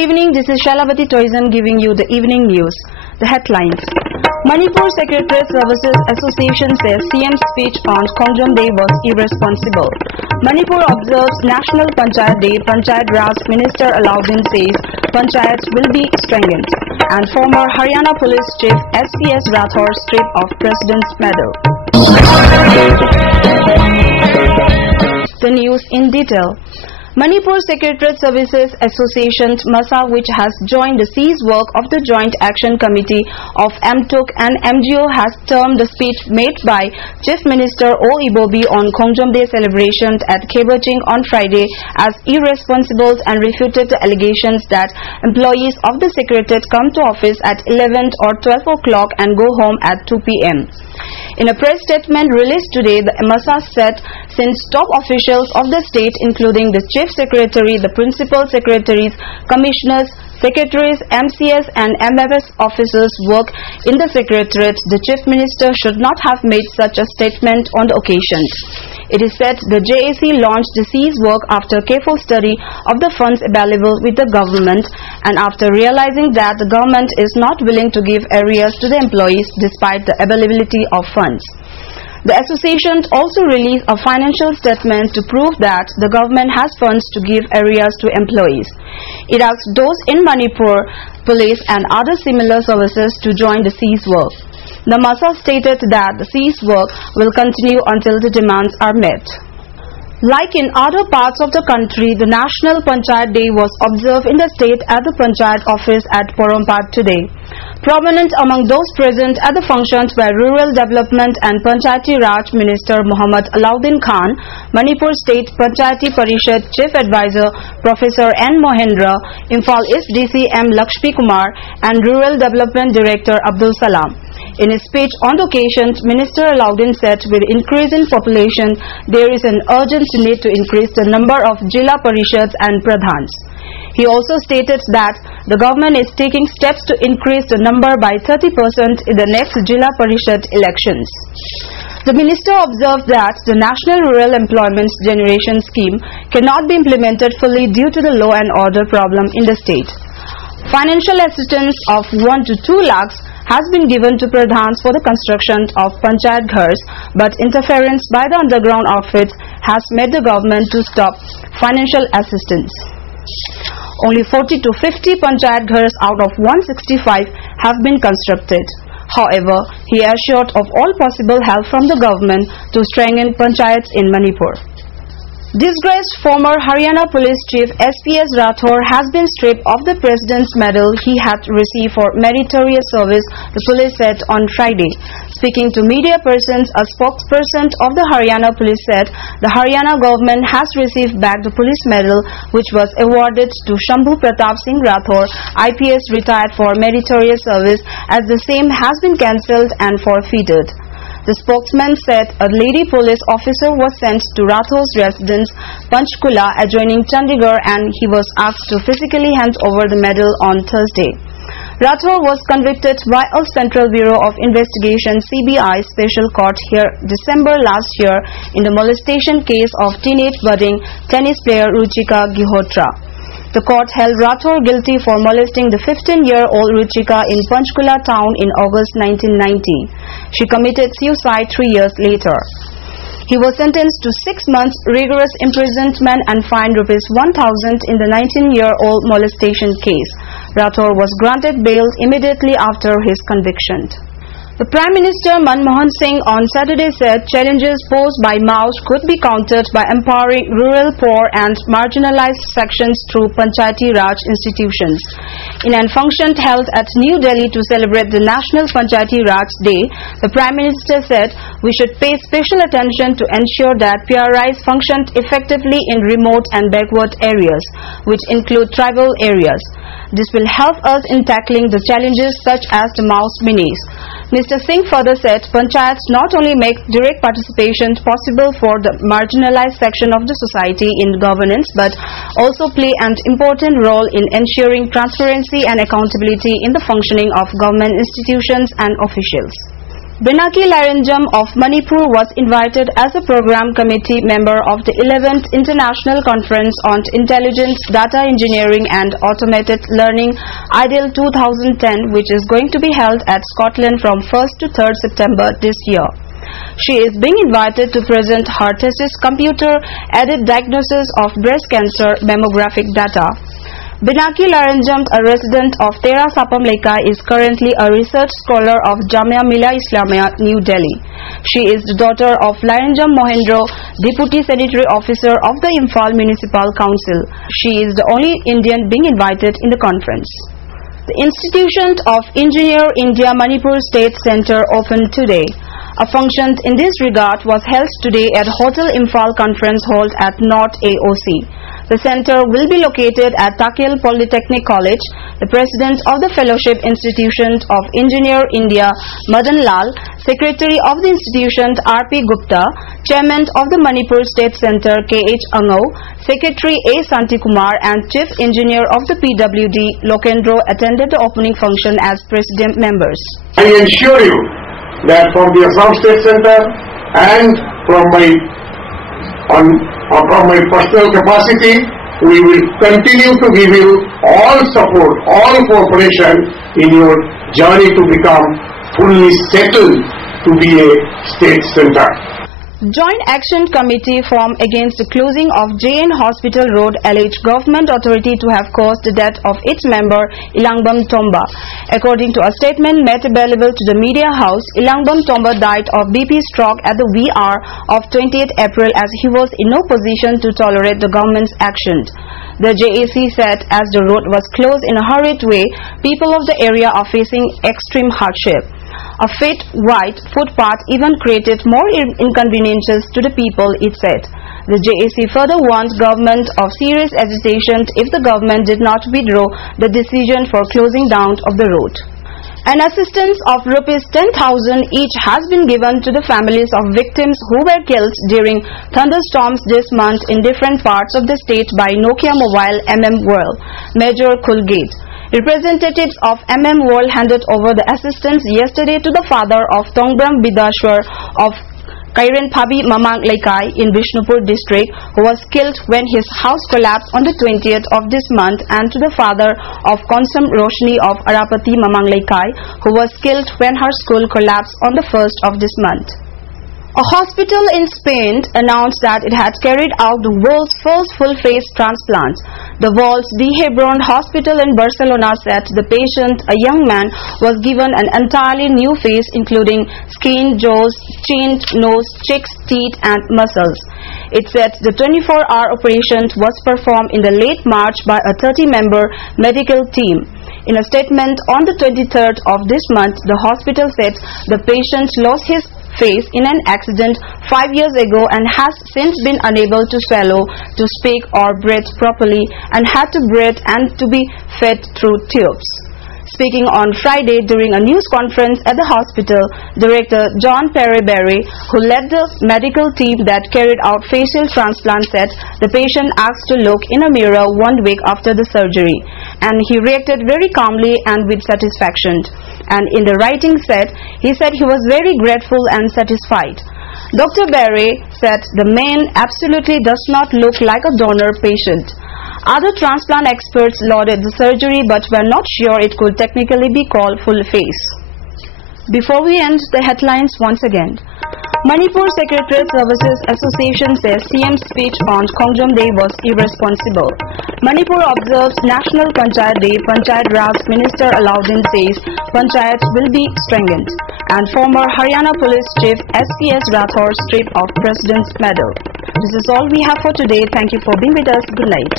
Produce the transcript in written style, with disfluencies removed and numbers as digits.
evening, this is Shalabati Toizan giving you the evening news. The headlines. Manipur Secretariat Services Association says CM's speech on Khongjom Day was irresponsible. Manipur observes National Panchayat Day. Panchayat Raj Minister Alauddin says Panchayats will be strengthened. And former Haryana Police Chief SPS Rathor stripped of President's medal. The news in detail. Manipur Secretariat Services Association MASA, which has joined the seize work of the Joint Action Committee of MTUC and MGO, has termed the speech made by Chief Minister O. Ibobi on Khongjom Day celebration at Khebaching on Friday as irresponsible and refuted the allegations that employees of the Secretariat come to office at 11 or 12 o'clock and go home at 2 p.m. In a press statement released today, the MASA said since top officials of the state, including the Chief Secretary, the Principal Secretaries, Commissioners, Secretaries, MCS and MFS officers work in the Secretariat, the Chief Minister should not have made such a statement on the occasion. It is said the JAC launched the seize work after careful study of the funds available with the government and after realizing that the government is not willing to give areas to the employees despite the availability of funds. The association also released a financial statement to prove that the government has funds to give areas to employees. It asked those in Manipur, police and other similar services to join the seize work. The MASA stated that the seize work will continue until the demands are met. Like in other parts of the country, the National Panchayat Day was observed in the state at the Panchayat office at Porompat today. Prominent among those present at the functions were Rural Development and Panchayati Raj Minister Muhammad Alauddin Khan, Manipur State Panchayati Parishad Chief Advisor Professor N. Mohendra, Imphal East DC M. Lakshmi Kumar and Rural Development Director Abdul Salam. In his speech on the occasion, Minister Alauddin said with increase in population, there is an urgent need to increase the number of Jilla Parishads and Pradhans. He also stated that the government is taking steps to increase the number by 30% in the next Jilla Parishad elections. The minister observed that the National Rural Employment Generation Scheme cannot be implemented fully due to the law and order problem in the state. Financial assistance of 1 to 2 lakhs has been given to Pradhans for the construction of Panchayat Ghars, but interference by the underground outfits has made the government to stop financial assistance. Only 40 to 50 Panchayat Ghars out of 165 have been constructed. However, he assured of all possible help from the government to strengthen Panchayats in Manipur. Disgraced former Haryana Police Chief SPS Rathor has been stripped of the President's medal he had received for meritorious service, the police said on Friday. Speaking to media persons, a spokesperson of the Haryana Police said the Haryana government has received back the police medal which was awarded to Shambhu Pratap Singh Rathor, IPS retired for meritorious service, as the same has been cancelled and forfeited. The spokesman said a lady police officer was sent to Rathor's residence, Panchkula, adjoining Chandigarh, and he was asked to physically hand over the medal on Thursday. Rathor was convicted by a Central Bureau of Investigation (CBI) Special Court here December last year in the molestation case of teenage budding tennis player Ruchika Gihotra. The court held Rathor guilty for molesting the 15-year-old Ruchika in Panchkula town in August 1990. She committed suicide 3 years later. He was sentenced to 6 months rigorous imprisonment and fined ₹1,000 in the 19-year-old molestation case. Rathor was granted bail immediately after his conviction. The Prime Minister Manmohan Singh on Saturday said challenges posed by Maos could be countered by empowering rural, poor and marginalized sections through Panchayati Raj institutions. In an function held at New Delhi to celebrate the National Panchayati Raj Day, the Prime Minister said we should pay special attention to ensure that PRIs functioned effectively in remote and backward areas, which include tribal areas. This will help us in tackling the challenges such as the Maos minis. Mr. Singh further said Panchayats not only make direct participation possible for the marginalized section of the society in governance but also play an important role in ensuring transparency and accountability in the functioning of government institutions and officials. Pinaki Larinjam of Manipur was invited as a program committee member of the 11th International Conference on Intelligence, Data Engineering and Automated Learning IDEAL 2010, which is going to be held at Scotland from 1st to 3rd September this year. She is being invited to present her thesis, Computer-Aided Diagnosis of Breast Cancer Mammographic Data. Pinaki Larinjam, a resident of Tera Sapam Lekai, is currently a research scholar of Jamia Millia Islamia, New Delhi. She is the daughter of Larinjam Mohendro, Deputy Sanitary Officer of the Imphal Municipal Council. She is the only Indian being invited in the conference. The Institution of Engineer India Manipur State Centre opened today. A function in this regard was held today at Hotel Imphal Conference Hall at North AOC. The centre will be located at Takil Polytechnic College. The President of the Fellowship Institution of Engineer India, Madan Lal, Secretary of the Institution, R.P. Gupta, Chairman of the Manipur State Centre, K.H. Angau, Secretary A. Santikumar and Chief Engineer of the PWD, Lokendro, attended the opening function as President members. I ensure you that from the Assam State Centre and from my personal capacity, we will continue to give you all support, all cooperation in your journey to become fully settled to be a state center. Joint Action Committee formed against the closing of JN Hospital Road alleged government authority to have caused the death of its member Ilangbam Tomba. According to a statement made available to the media house, Ilangbam Tomba died of BP stroke at the VR of 28th April as he was in no position to tolerate the government's action. The JAC said as the road was closed in a hurried way, people of the area are facing extreme hardship. A fat white footpath even created more inconveniences to the people, it said. The JAC further warned government of serious agitation if the government did not withdraw the decision for closing down of the road. An assistance of Rs 10,000 each has been given to the families of victims who were killed during thunderstorms this month in different parts of the state by Nokia Mobile MM World, Major Kulgate. Representatives of MM World handed over the assistance yesterday to the father of Tongbram Bidashwar of Kairen Phabi Mamang Lekai in Vishnupur district, who was killed when his house collapsed on the 20th of this month, and to the father of Konsam Roshni of Arapati Mamang Lekai, who was killed when her school collapsed on the 1st of this month. A hospital in Spain announced that it had carried out the world's first full-face transplant. The Valls de Hebron Hospital in Barcelona said the patient, a young man, was given an entirely new face including skin, jaws, chin, nose, cheeks, teeth and muscles. It said the 24-hour operation was performed in the late March by a 30-member medical team. In a statement on the 23rd of this month, the hospital said the patient lost his face in an accident 5 years ago and has since been unable to swallow, to speak or breathe properly, and had to breathe and to be fed through tubes. Speaking on Friday during a news conference at the hospital, Director John Perry-Berry, who led the medical team that carried out facial transplant, said the patient asked to look in a mirror 1 week after the surgery, and he reacted very calmly and with satisfaction. And in the writing he said he was very grateful and satisfied. Dr. Berry said the man absolutely does not look like a donor patient. Other transplant experts lauded the surgery but were not sure it could technically be called full face. Before we end, the headlines once again. Manipur Secretariat Services Association says CM's speech on Khongjom Day was irresponsible. Manipur observes National Panchayat Day. Panchayat Raj Minister Alauddin says Panchayat will be strengthened. And former Haryana Police Chief SCS Rathore stripped of President's Medal. This is all we have for today. Thank you for being with us. Good night.